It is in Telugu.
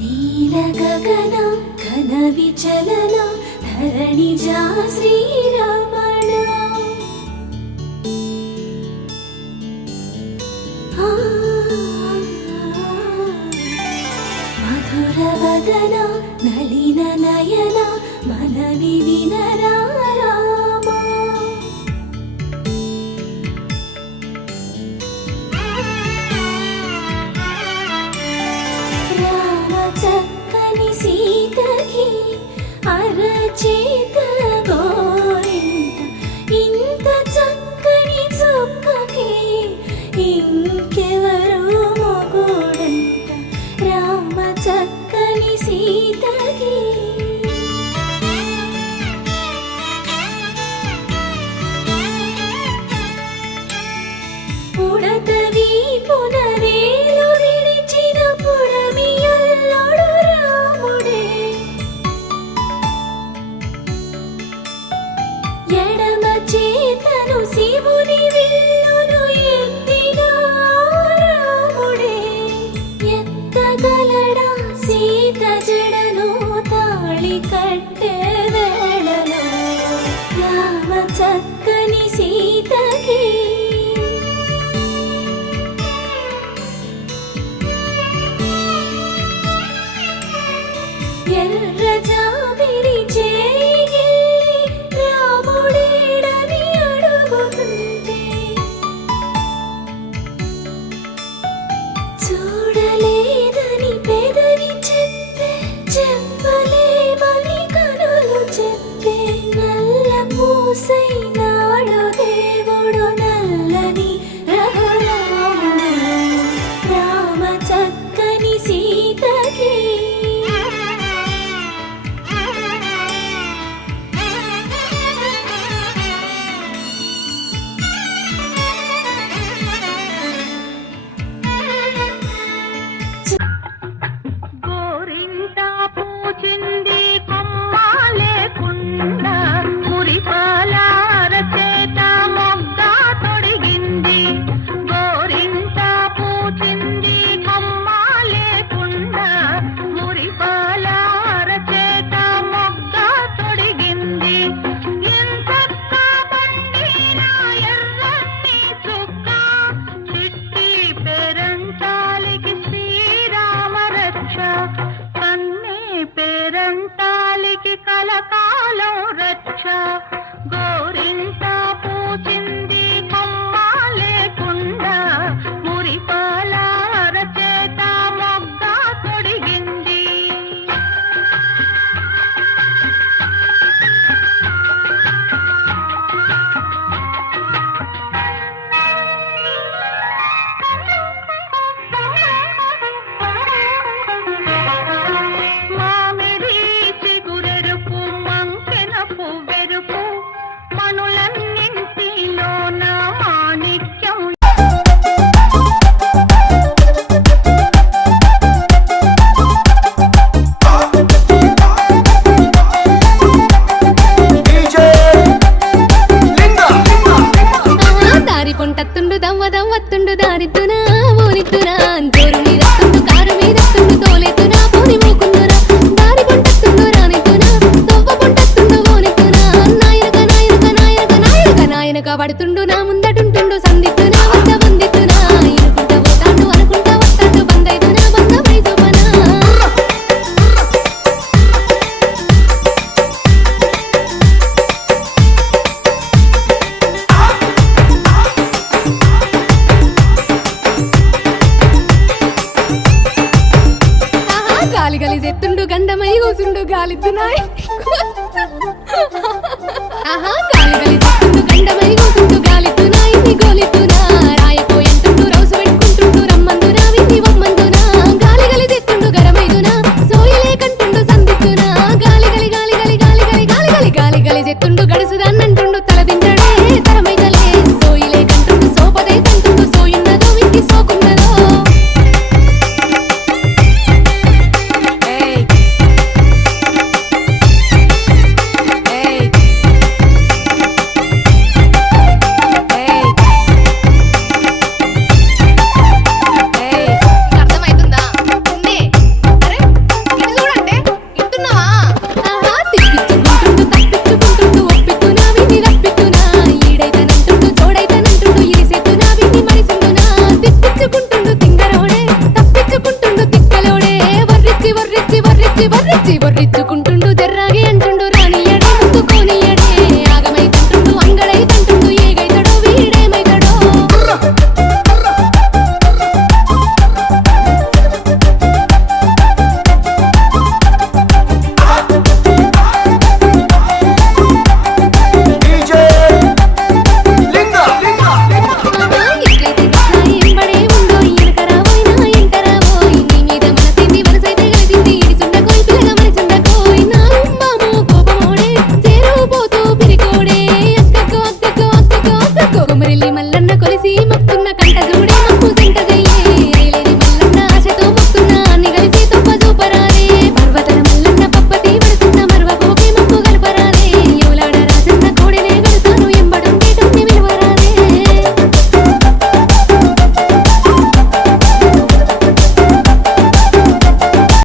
నీల గగన ఘన విచలన ధరణిజా శ్రీరమణ మధుర వదన నళిన నయన మనవి వినరా అరచేత గోరింట ఇంత చక్కని చుక్కకి ఇంకెవరు మొగుడంట రామ చక్కని సీతకి పుడతవి పునవేలు విడిచిన పుడమియల్లోడు రాముడే ఎడమ చేతను శివుని విల్లును ఎత్తిన రాముడే ఎత్తగలడా సీత జడను తాళి కట్టే వేళలో రామ చక్కని సీతకి ఎర్ర జాబిలి చేయి రాముడేడని అడుగుతుంటే చూడలేదని పెదవి చెప్పే చెప్పలేమని కనులు చెప్పే నల్ల పూసైనాడు దేవుడు నల్లని రఘురాముడు రామ చక్కని సీతకి కలకాలం రక్ష గోరింట పూచింది కొమ్మ లేకుండా మురిపాల అరచేత మొగ్గ తొడిగింది వత్తుండు దారిద్దునా ఊరిద్దునా జోరు మీద కారు మీద తోలెత్తునా పోని మూకుందునా దారి పొంటత్తుండు రానిద్దునా తొవ్వ పొంటత్తుండు ఓనిద్దునా నాయనక నాయనక నాయనక నాయనక నాయనక పడుతుండు నా ముందటుంటుండు సందిద్దునా వద్ద వందిద్దునా ఇనుకుంట పోతాండు అనుకుంటా వస్తాండు బందైదునా బంద వైజోపనా గలిజెత్తుండు గండమై కూసుండు గాలిద్దునాయ్ ఆహా గాలి గలిజెత్తుండు గండమై కూసుండు గాలిద్దునాయ్ ని గోలిద్దునా రాయపోయంటుండు రౌసు పెట్టుకుంటుండు రమ్మందునా విని వమ్మందునా గాలి గలిజెత్తుండు గరమైదునా సోయలే కంటుండు సందిద్దునా గాలి గలి గాలి గలి గాలి గలి గాలి గలి గాలి గలిజెత్తుండు గడుసుదాన్నంటుండు తల దింటడే తరమైదలే సోయలే కంటుండు సోపదే కంటుండు సోయున్నదో వింటి సోకున్నదో చూసి బొర్రిచ్చు